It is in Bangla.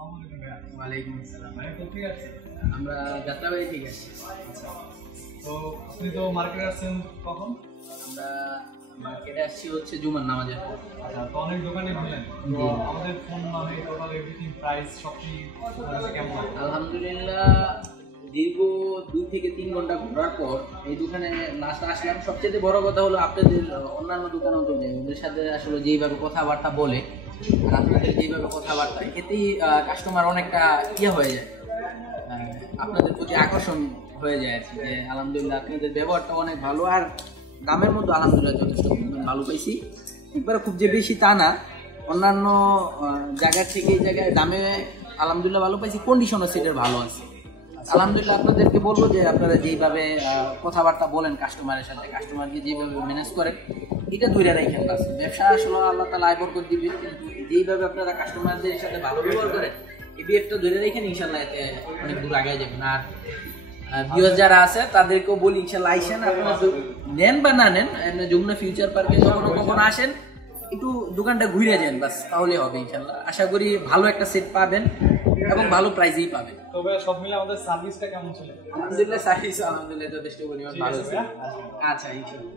ওয়ালাইকুম আসসালাম। আমরা যাত্রাবাড়ি থেকে আসছি। তো আপনি তো মার্কেটে আসছেন কখন? আমরা মার্কেটে আসছি হচ্ছে জুমার নামাজের পর। আচ্ছা, তো অনেক দোকানে ঘুরলেন, তো আমাদের ফোন নামে টোটাল এভরিথিং প্রাইস সব কি কেমন? আলহামদুলিল্লাহ দীর্ঘ 2 থেকে 3 ঘন্টা ঘোরার পর এই দোকানে লাস্ট আসলাম। সবচেয়ে বড় কথা হলো আপনাদের অন্যান্য দোকানেও তো নেই, ওদের সাথে আসলে যেইভাবে কথাবার্তা বলে আর আপনাদের যেইভাবে কথাবার্তা, এতেই কাস্টমার অনেকটা হয়ে যায়, আপনাদের প্রতি আকর্ষণ হয়ে যায় আর কি। যে আলহামদুলিল্লাহ আপনাদের ব্যবহারটা অনেক ভালো, আর দামের মধ্যে আলহামদুলিল্লাহ যথেষ্ট ভালো পাইছি। একবারে খুব যে বেশি তা না, অন্যান্য জায়গার থেকে এই জায়গায় দামে আলহামদুলিল্লাহ ভালো পাইছি, কন্ডিশনও সেটার ভালো আছে আলহামদুলিল্লাহ। আপনাদেরকে বলবো যে আপনারা যেইভাবে কথাবার্তা বলেন কাস্টমারের সাথে, কাস্টমারকে যেভাবে ম্যানেজ করেন, এটা ধরে রাখেন। বাস ব্যবসা আসলে আল্লাহ তাআলা আয় বরকত দিবে, কিন্তু যেইভাবে আপনারা কাস্টমারদের সাথে ভালো ব্যবহার করেন, এই বিহেভটা ধরে রাখেন, ইনশাল্লাহ এতে অনেক দূর আগায় যাবেন। আর ভিউয়ার্স যারা আছে তাদেরকেও বলি ইনশাল্লাহ আইসেন, আপনারা নেন বা না নেন, যমুনা ফিউচার পার্কে কখনো কখনো আসেন, একটু দোকানটা ঘুরে যান, বাস তাহলে হবে ইনশাল্লাহ। আশা করি ভালো একটা সেট পাবেন এবং ভালো প্রাইসেই পাবেন। তবে সব মিলে আমাদের সার্ভিসটা কেমন ছিল? আলহামদুলিল্লাহ সার্ভিস আলহামদুলিল্লাহ যথেষ্ট পরিমাণ ভালো ছিল। আচ্ছা ইনশাল্লাহ।